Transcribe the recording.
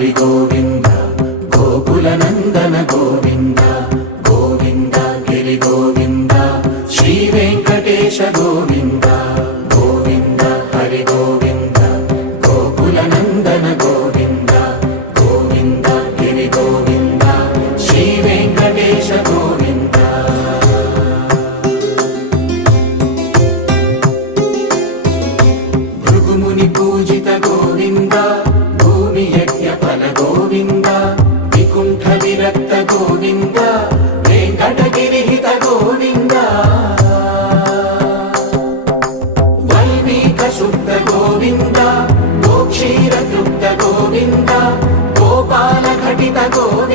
హరి గోవింద గోకుల నందన గోవింద గోవింద గిరి గోవింద శ్రీ వెంకటేశ గోవింద గోవింద హరి గోవింద గోకుల నందన గోవింద గోవింద గిరి గోవింద శ్రీ వెంకటేశ గోవింద భృగుముని పూజిత గోవింద భూమి యజ్ఞ ఫల గోవింద వికుంఠ విరక్త గోవింద వెంకటగిరిహిత గోవింద వైదిక శుద్ధ గోవింద గోక్షీర తృప్త గోవింద గోపాల ఘటిత గోవింద